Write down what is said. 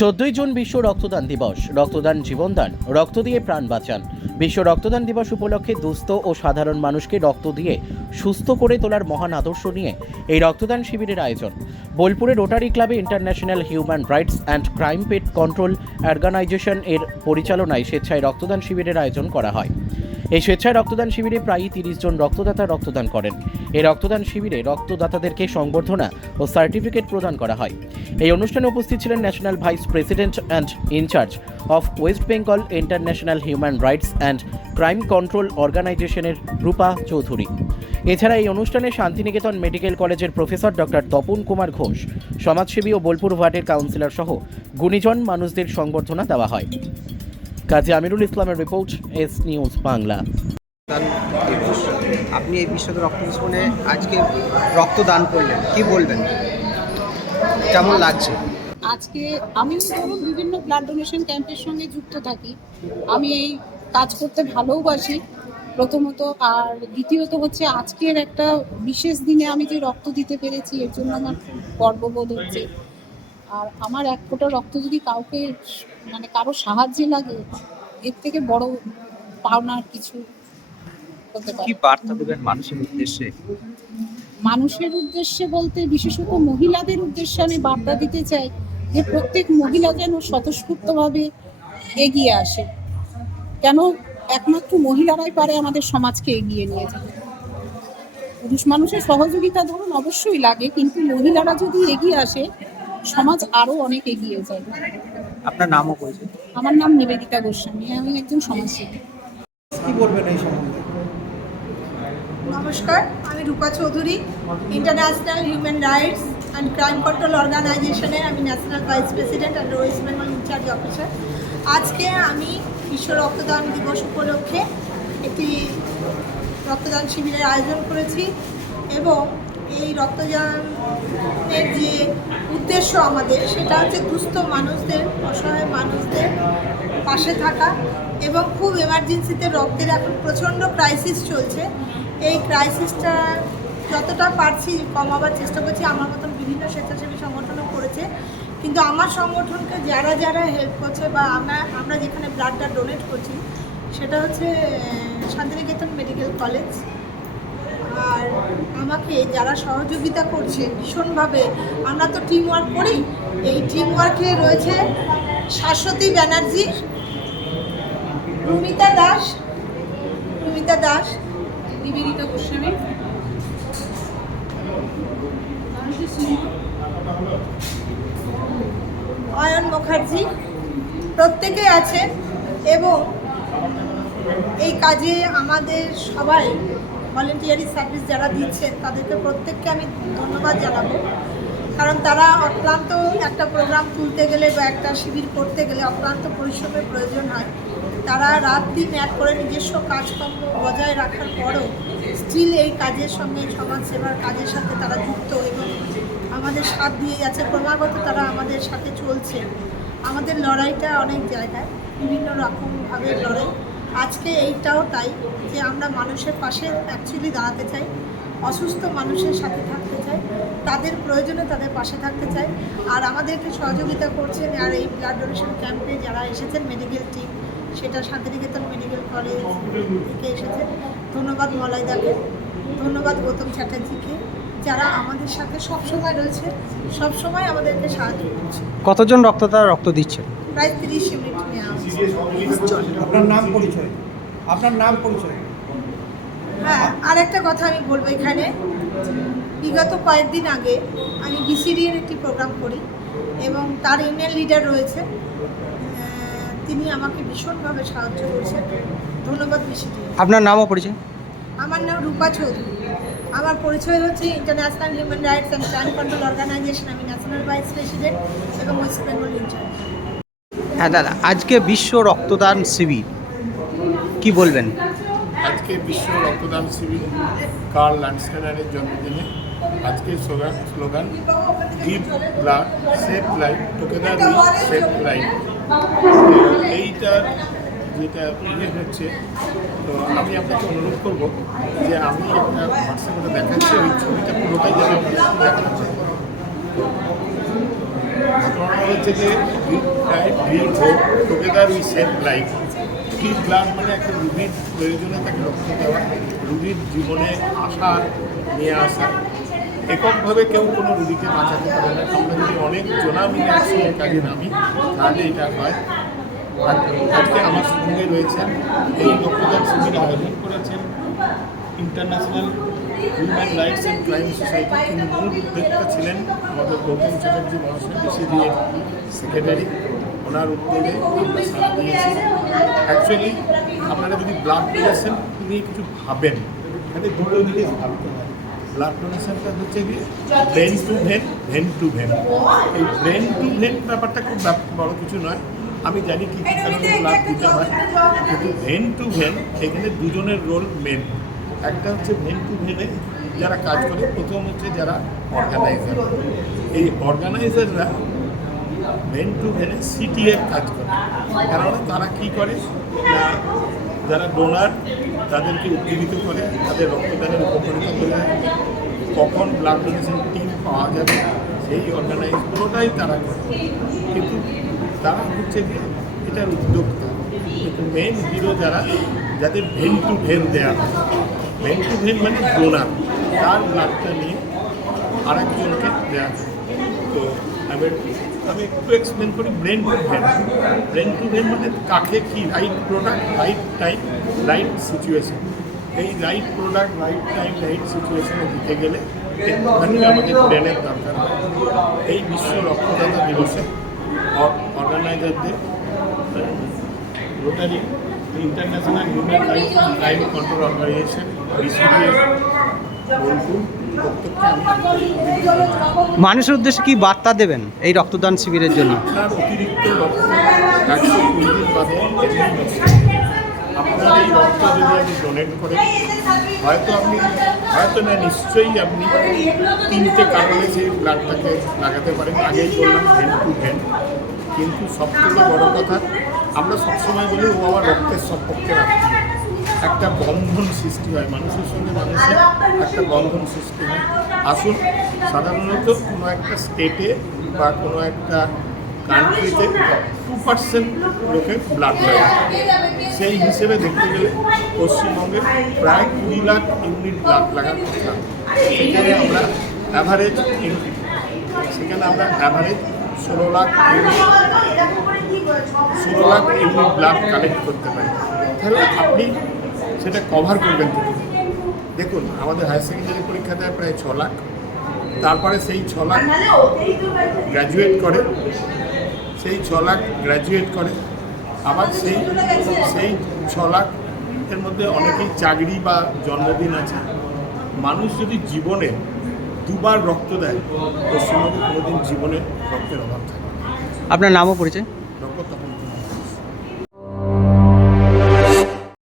চোদ্দই জুন বিশ্ব রক্তদান দিবস রক্তদান জীবনদান রক্ত দিয়ে প্রাণ বাঁচান বিশ্ব রক্তদান দিবস উপলক্ষে দুস্থ ও সাধারণ মানুষকে রক্ত দিয়ে সুস্থ করে তোলার মহান আদর্শ নিয়ে এই রক্তদান শিবিরের আয়োজন বোলপুরে রোটারি ক্লাবে international human rights and crime pet control organisation এর পরিচালনায় স্বেচ্ছায় রক্তদান শিবিরের আয়োজন করা হয় এই স্বেচ্ছায় রক্তদান শিবিরে প্রায়ই তিরিশ জন রক্তদাতা রক্তদান করেন এই রক্তদান শিবিরে রক্তদাতাদেরকে সংবর্ধনা ও সার্টিফিকেট প্রদান করা হয় এই অনুষ্ঠানে উপস্থিত ছিলেন national vice president and incharge of West Bengal international human rights and crime control অর্গানাইজেশনের রূপা চৌধুরী এছাড়া এই অনুষ্ঠানে শান্তিনিকেতন মেডিকেল কলেজের প্রফেসর ডক্টর তপন কুমার ঘোষ সমাজসেবী ও বোলপুর ওয়ার্ডের কাউন্সিলর সহ গুণীজন মানুষদের সংবর্ধনা দেওয়া হয় কাজী আমিরুল ইসলামের রিপোর্ট এস নিউজ বাংলা আপনি এই বিশ্ব রক্ত শুনে আজকে রক্তদান করলেন কি বলবেন কেমন লাগছে আজকে আমি ধরুন বিভিন্ন ব্লাড ডোনেশন ক্যাম্পের সঙ্গে যুক্ত থাকি আমি এই কাজ করতে ভালোবাসি প্রথমত আর দ্বিতীয়ত হচ্ছে আজকের একটা বিশেষ দিনে আমি যে রক্ত দিতে পেরেছি এর জন্য আমার খুব গর্ববোধ হচ্ছে আর আমার এক ফোঁটা রক্ত যদি কাউকে মানে কারো সাহায্যে লাগে এর থেকে বড় পাওনার কিছু কি বার্তা দেবেন মানুষের উদ্দেশ্যে মানুষের উদ্দেশ্যে বলতে বিশেষত মহিলাদের উদ্দেশ্যে আমি বার্তা দিতে চাই যে প্রত্যেক মহিলা যেন স্বতঃস্ফূর্তভাবে এগিয়ে আসে কেন একমাত্র মহিলারাই পারে আমাদের সমাজকে এগিয়ে নিয়ে যায় পুরুষ মানুষের সহযোগিতা ধরুন অবশ্যই লাগে কিন্তু মহিলারা যদি এগিয়ে আসে সমাজ আরও অনেক এগিয়ে যাবে আপনার নামও পরিচয় আমার নাম নিবেদিতা গোস্বামী আমি একজন সমাজসেবী কি বলবেন এই সম্বন্ধে নমস্কার আমি Rupa Chowdhury international human rights and crime control অর্গানাইজেশনের আমি national vice president and West Bengal incharge officer আজকে আমি বিশ্ব রক্তদান দিবস উপলক্ষে একটি রক্তদান শিবিরের আয়োজন করেছি এবং এই রক্তযানের যে উদ্দেশ্য আমাদের সেটা হচ্ছে দুস্থ মানুষদের অসহায় মানুষদের পাশে থাকা এবং খুব এমার্জেন্সিতে রক্তের এখন প্রচণ্ড ক্রাইসিস চলছে এই ক্রাইসিসটা যতটা পারছি কমাবার চেষ্টা করছি আমার মতন বিভিন্ন স্বেচ্ছাসেবী সংগঠনও করেছে কিন্তু আমার সংগঠনকে যারা যারা হেল্প করছে বা আমরা আমরা যেখানে ব্লাডটা ডোনেট করছি সেটা হচ্ছে শান্তিনিকেতন মেডিকেল কলেজ আর আমাকে যারা সহযোগিতা করছে ভীষণভাবে আমরা তো টিম ওয়ার্ক করি এই টিম ওয়ার্কে রয়েছে শাশ্বতী ব্যানার্জি রুমিতা দাস রুমিতা দাস নিবেদিতা গোস্বামী অয়ন মুখার্জি প্রত্যেকে আছে এবং এই কাজে আমাদের সবাই ভলেন্টিয়ারি সার্ভিস যারা দিচ্ছেন তাদেরকে প্রত্যেককে আমি ধন্যবাদ জানাবো কারণ তারা অক্লান্ত একটা প্রোগ্রাম তুলতে গেলে বা একটা শিবির করতে গেলে অক্লান্ত পরিশ্রমের প্রয়োজন হয় তারা রাত দিন এক করে নিজস্ব কাজকর্ম বজায় রাখার পরও স্টিল এই কাজের সঙ্গে সমাজসেবার কাজের সাথে তারা যুক্ত এবং আমাদের সাথ দিয়ে যাচ্ছে ক্রমাগত তারা আমাদের সাথে চলছে আমাদের লড়াইটা অনেক জায়গায় বিভিন্ন রকমভাবে লড়াই আজকে এইটাও তাই যে আমরা মানুষের পাশে অ্যাকচুয়ালি দাঁড়াতে চাই অসুস্থ মানুষের সাথে থাকতে চাই তাদের প্রয়োজনে তাদের পাশে থাকতে চাই আর আমাদেরকে সহযোগিতা করছেন আর এই ব্লাড ডোনেশন ক্যাম্পে যারা এসেছেন মেডিকেল টিম সেটা শান্তিনিকেতন মেডিকেল কলেজ থেকে এসেছেন ধন্যবাদ মলাইদাকে ধন্যবাদ গৌতম চ্যাটার্জিকে যারা আমাদের সাথে সবসময় রয়েছে সবসময় আমাদেরকে সাহায্য করছে কতজন রক্ত তারা রক্ত দিচ্ছে প্রায় তিরিশ ইউনিট নেওয়া আপনার নাম পরিচয় আপনার নাম পরিচয় হ্যাঁ আর একটা কথা আমি বলবো এখানে বিগত কয়েকদিন আগে আমি বিসিডির একটি প্রোগ্রাম করি এবং তার ইমেল লিডার রয়েছে তিনি আমাকে ভীষণভাবে সাহায্য করছেন ধন্যবাদ বিসিডি আপনার নামও পরিচয় আমার নাম রূপা চৌধুরী আমার পরিচয় হচ্ছে international human rights and crime control organisation আমি ন্যাশনাল ভাইস প্রেসিডেন্ট এবং ওয়েস্ট বেঙ্গল ইনচার্জ হ্যাঁ দাদা আজকে বিশ্ব রক্তদান শিবির কি বলবেন আজকে বিশ্ব রক্তদান শিবির কার লান্সকানারের জন্মদিনে আজকে slogan slogan give blood save life together we save life এইটার যেটা ইয়ে হচ্ছে তো আমি আপনাকে অনুরোধ করবো যে আমি একটা হোয়াটসঅ্যাপে দেখাচ্ছি ওই ছবিটা পুরোটাই যেন দেখাচ্ছি ব্যাপার হচ্ছে যে টুগেদার উই সেভ লাইফ কি প্ল্যান মানে একটা রুগীর প্রয়োজনে তাকে লক্ষ্য দেওয়া রুগীর জীবনে আশা নিয়ে আসা এককভাবে কেউ কোনো রুগীকে বাঁচাতে পারে না আমরা যদি অনেক জোনা মিলে একসঙ্গে কাজে নামি তাহলে এটা হয় আজকে আমার সঙ্গে রয়েছেন এই দক্ষতার শিবির আয়োজন করেছেন international human rights and crime society তিনি মূল উদ্যোক্তা ছিলেন আমাদের গৌতম চ্যাটার্জি মহাশয় বিসিবিএর সেক্রেটারি ওনার উদ্যোগে আমরা সাড়া দিয়েছি অ্যাকচুয়ালি আপনারা যদি ব্লাড ডোনেশন নিয়ে কিছু ভাবেন এখানে দুটো জিনিস ভাবতে হয় ব্লাড ডোনেশনটা হচ্ছে কি brain to vein vein to vein এই ব্রেন টু ভেন ব্যাপারটা খুব বড় কিছু নয় আমি জানি কী কারণে ব্লাড দিতে হয় কিন্তু ভেন টু ভেন এখানে দুজনের রোল মেন একটা হচ্ছে মেন টু ভেনে যারা কাজ করে প্রথম হচ্ছে যারা অর্গানাইজার এই অর্গানাইজাররা ভেন টু ভেনে সিটিএর কাজ করে কেননা তারা কি করে যারা ডোনার তাদেরকে উদ্দীবিত করে তাদের রক্তদানের উপকৃত করে কখন ব্লাড ডোনেশন টিম পাওয়া যাবে সেই অর্গানাইজ পুরোটাই তারা করে কিন্তু তারা হচ্ছে যে এটার উদ্যোক্তা কিন্তু মেন হিরো যারা যাদের ভেন টু ভেন দেওয়া হয় টু ভেন মানে ডোনার তার ব্লাডটা নিয়ে আর আরেকজনকে দেওয়া তো আমি আমি একটু এক্সপ্লেন করি brain to vein brain to vein মানে কাকে কী right product right time right situation এই right product right time right সিচুয়েশনে দিতে গেলে একটুখানি আমাদের ব্রেনের দরকার এই বিশ্ব রক্তদাতা দিবসে অর্গানাইজারদের Rotary international human rights crime control organisation মানুষের উদ্দেশ্যে কি বার্তা দেবেন এই রক্তদান শিবিরের জন্য অতিরিক্ত রক্ত এই ডোনেট হয়তো আপনি হয়তো না নিশ্চয়ই আপনি তিনটে কারণে সেই ব্লাডটাকে লাগাতে পারেন আগেই বললাম ভ্যান টু ভ্যান কিন্তু সবথেকে বড় কথা আমরা সবসময় বলি ও আমার রক্তের সম্পর্কে রাখছি একটা বন্ধন সৃষ্টি হয় মানুষের সঙ্গে মানুষের একটা বন্ধন সৃষ্টি হয় আসুন সাধারণত কোনো একটা স্টেটে বা কোনো একটা কান্ট্রিতে টু পার্সেন্ট লোকের ব্লাড লাগে সেই হিসেবে দেখতে গেলে পশ্চিমবঙ্গে প্রায় কুড়ি লাখ ইউনিট ব্লাড লাগার কথা সেখানে আমরা অ্যাভারেজ সেখানে আমরা অ্যাভারেজ ষোলো লাখ ষোলো লাখ এমনি ব্লাড কালেক্ট করতে পারি তাহলে আপনি সেটা কভার করবেন দেখুন আমাদের হায়ার সেকেন্ডারি পরীক্ষা দেয় প্রায় ছ লাখ তারপরে সেই ছ লাখ গ্র্যাজুয়েট করে সেই ছ লাখ গ্র্যাজুয়েট করে আবার সেই সেই ছ লাখ এর মধ্যে অনেকেই চাকরি বা জন্মদিন আছে মানুষ যদি জীবনে দুবার রক্ত দেয় পশ্চিমবঙ্গে কোনোদিন জীবনে রক্তের অভাব থাকে আপনার নামও পরিচয় ডক্টর